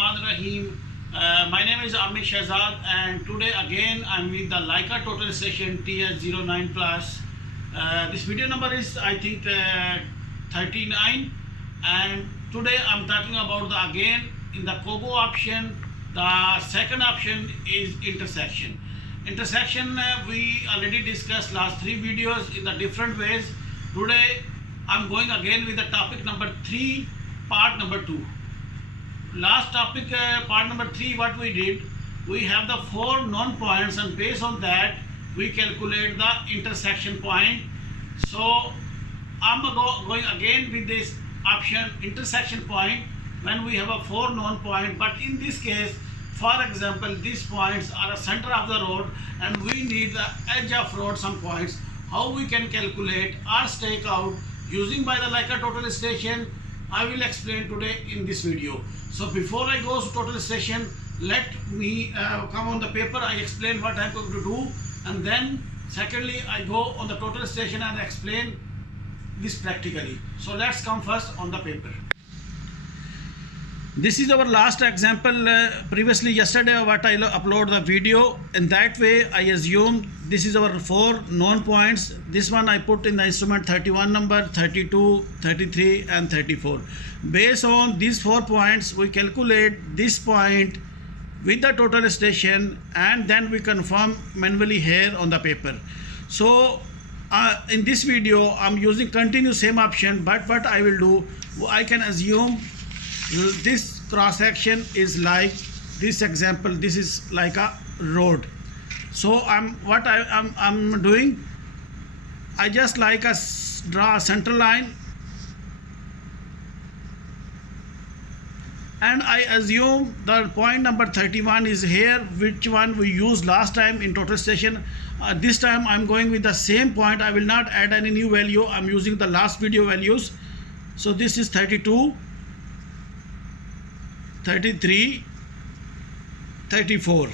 Bismillahirrahmanirrahim. My name is Amit Shahzad and today again I'm with the Leica Total Station TS09 Plus. This video number is I think 39, and today I'm talking about the again in the Kogo option. The second option is intersection. Intersection we already discussed last 3 videos in the different ways. Today I'm going again with the topic number 3, part number 2. Last topic, part number 3, what we did, we have the 4 known points, and based on that we calculate the intersection point. So I'm going again with this option intersection point when we have a 4 known point, but in this case, for example, these points are a center of the road and we need the edge of road some points. How we can calculate or stake out using by the Leica Total Station, I will explain today in this video. So before I go to Total Station, let me come on the paper, I explain what I am going to do, and then secondly I go on the Total Station and explain this practically. So let's come first on the paper. This is our last example. Previously yesterday what I upload the video, in that way I assume this is our 4 known points. This one I put in the instrument 31 number, 32, 33 and 34. Based on these 4 points we calculate this point with the total station and then we confirm manually here on the paper. So in this video I'm using continue same option, but what I will do, I can assume this cross section is like this example, this is like a road. So I'm doing, I just like a draw a center line and I assume the point number 31 is here, which one we used last time in total station. This time I'm going with the same point. I will not add any new value. I'm using the last video values. So this is 32, 33, 34.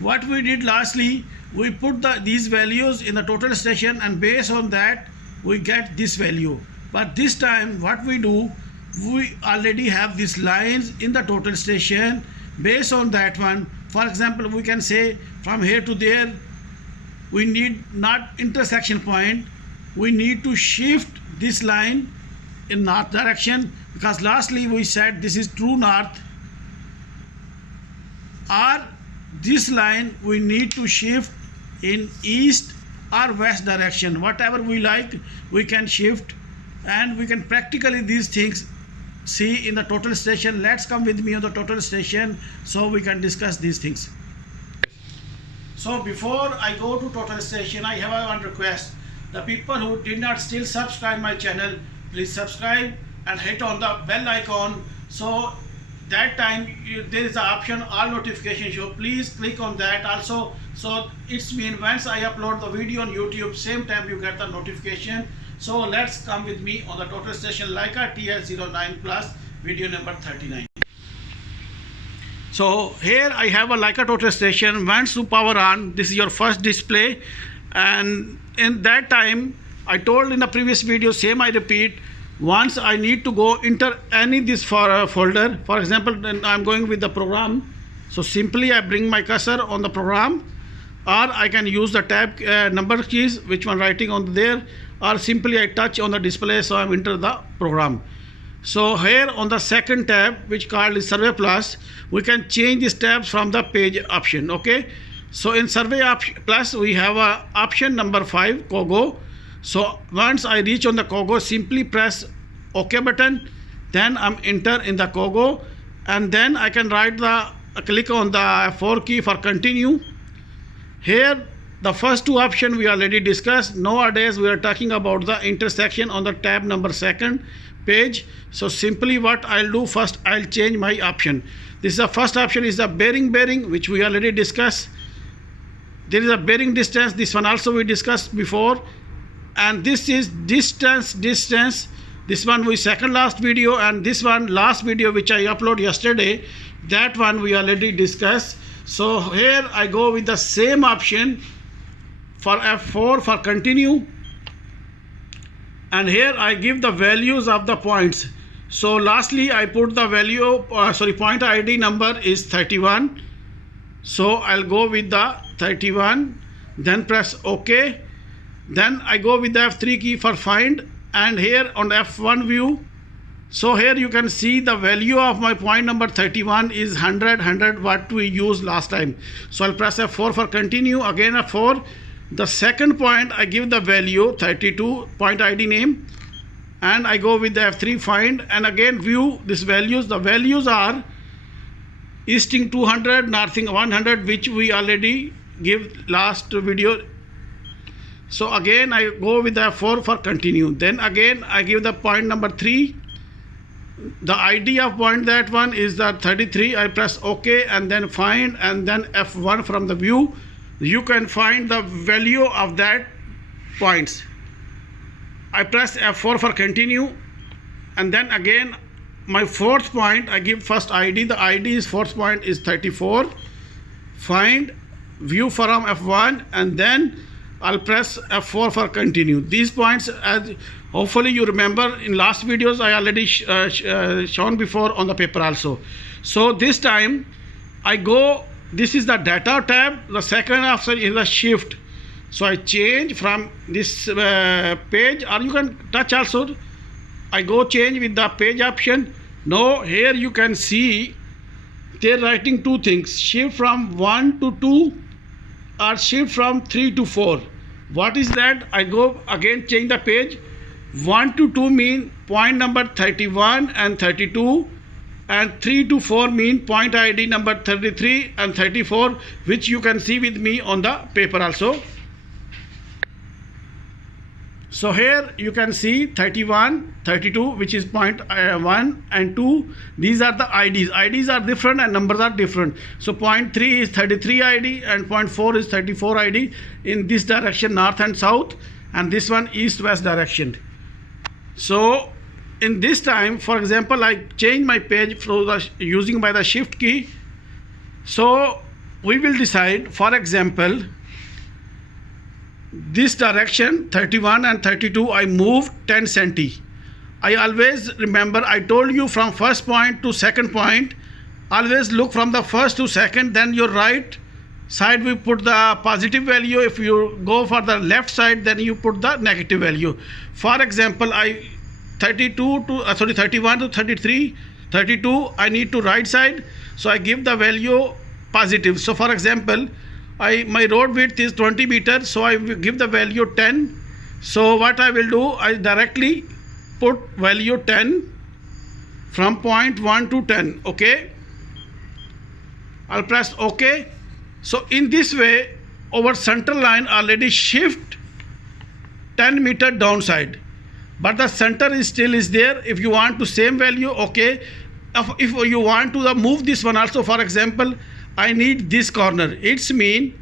What we did lastly, we put these values in the total station and based on that we get this value. But this time what we do, we already have these lines in the total station. Based on that one, for example, we can say from here to there we need not intersection point, we need to shift this line in north direction, because lastly we said this is true north, or this line we need to shift in east or west direction, whatever we like we can shift, and we can practically these things see in the total station. Let's come with me on the total station so we can discuss these things. So before I go to total station, I have one request. The people who did not still subscribe my channel, please subscribe and hit on the bell icon, so that time there is an option all notification show. Please click on that also, so it's mean once I upload the video on YouTube, same time you get the notification. So let's come with me on the total station Leica TS09 Plus video number 39. So here I have a Leica total station. Once you power on, this is your first display, and in that time I told in the previous video, same I repeat, once I need to go enter any this folder, for example I'm going with the program, so simply I bring my cursor on the program, or I can use the tab number keys, which one writing on there, or simply I touch on the display, so I enter the program. So here on the second tab, which called is Survey Plus, we can change these tabs from the page option. Okay, so in Survey Plus we have a option number 5, Kogo. So once I reach on the Kogo, simply press OK button, then I'm enter in the Kogo, and then I can click on the F4 key for continue. Here the first 2 options we already discussed. Nowadays we are talking about the intersection on the tab number 2nd page. So simply what I'll do, first I'll change my option. This is the first option, is the bearing, which we already discussed. There is a bearing distance, this one also we discussed before, and this is distance. This one we second last video, and this one last video which I uploaded yesterday, that one we already discussed. So here I go with the same option for F4 for continue, and here I give the values of the points. So lastly I put the value, point ID number is 31. So I'll go with the 31, then press OK. Then I go with the F3 key for find, and here on the F1 view, so here you can see the value of my point number 31 is 100 what we used last time. So I'll press F4 for continue, again F4. The second point I give the value 32 point ID name, and I go with the F3 find, and again view these values. The values are easting 200, northing 100, which we already give last video. So again I go with the F4 for continue. Then again I give the point number 3. The ID of point that one is the 33. I press OK and then find, and then F1 from the view. You can find the value of that points. I press F4 for continue, and then again my fourth point I give first ID. The ID is fourth point is 34. Find, view from F1, and then I'll press F4 for continue. These points, as hopefully you remember, in last videos I already shown before on the paper also. So this time I go, this is the data tab, the second option is the shift. So I change from this page, or you can touch also. I go change with the page option. Now here you can see they're writing two things: shift from 1 to 2 or shift from 3 to 4. What is that? I go again change the page. 1 to 2 mean point number 31 and 32, and 3 to 4 mean point ID number 33 and 34, which you can see with me on the paper also. So here you can see 31, 32, which is point 1 and 2. These are the IDs. IDs are different and numbers are different. So point 3 is 33 ID and point 4 is 34 ID in this direction, north and south, and this one east-west direction. So in this time, for example, I change my page through the using by the shift key. So we will decide, for example, this direction 31 and 32 I move 10 centi. I always remember, I told you from first point to second point, always look from the first to second, then your right side we put the positive value. If you go for the left side, then you put the negative value. For example, 31 to 33, 32 I need to right side, so I give the value positive. So for example, my road width is 20 meters, so I will give the value 10. So what I will do, I directly put value 10 from point 1 to 10. Okay, I'll press OK. So in this way, our center line already shift 10 meter downside, but the center is still there. If you want to same value, okay. If you want to move this one also, for example, I need this corner. It's mean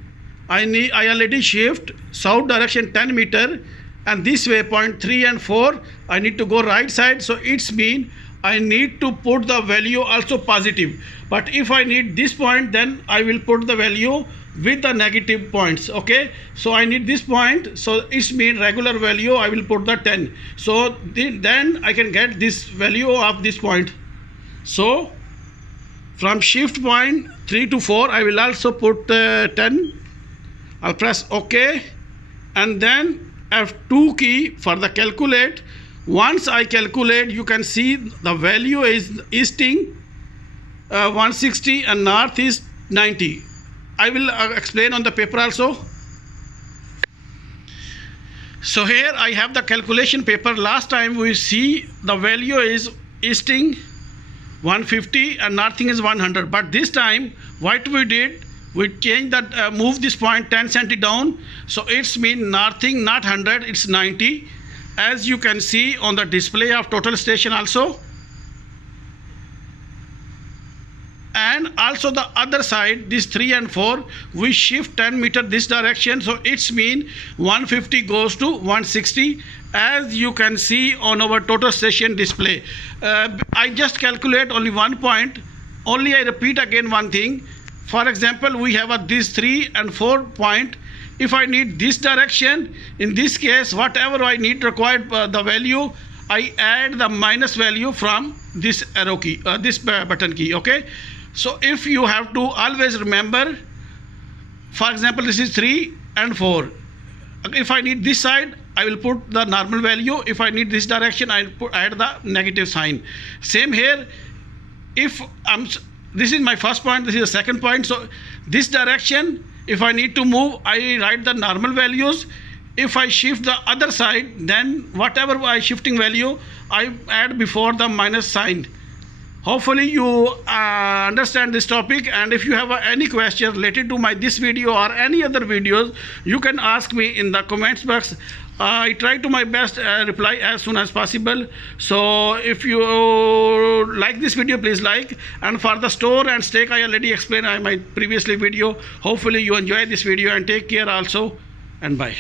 I already shift south direction 10 meter, and this way point 3 and 4 I need to go right side. So it's mean I need to put the value also positive. But if I need this point, then I will put the value with the negative points. Okay, so I need this point, so it's mean regular value I will put the 10. So then I can get this value of this point. So from shift point 3 to 4 I will also put 10. I'll press OK, and then F2 key for the calculate. Once I calculate, you can see the value is easting 160 and north is 90. I will explain on the paper also. So here I have the calculation paper. Last time we see the value is easting 150 and northing is 100, but this time what we did, we changed that, move this point 10 centi down, so it's mean northing not 100, it's 90, as you can see on the display of total station also. And also the other side, this 3 and 4, we shift 10 meter this direction, so it's mean 150 goes to 160, as you can see on our total station display. I just calculate only one point, only I repeat again one thing. For example, we have this 3 and 4 point. If I need this direction, in this case, whatever I need required the value, I add the minus value from this arrow key, this button key. Okay, so if you have to always remember, for example, this is 3 and 4. If I need this side, I will put the normal value. If I need this direction, I will add the negative sign. Same here. If this is my first point, this is the second point. So this direction, if I need to move, I write the normal values. If I shift the other side, then whatever I shifting value, I add before the minus sign. Hopefully you understand this topic, and if you have any question related to this video or any other videos, you can ask me in the comments box. I try to my best reply as soon as possible. So if you like this video, please like. And for the store and stake, I already explained in my previously video. Hopefully you enjoy this video, and take care also, and bye.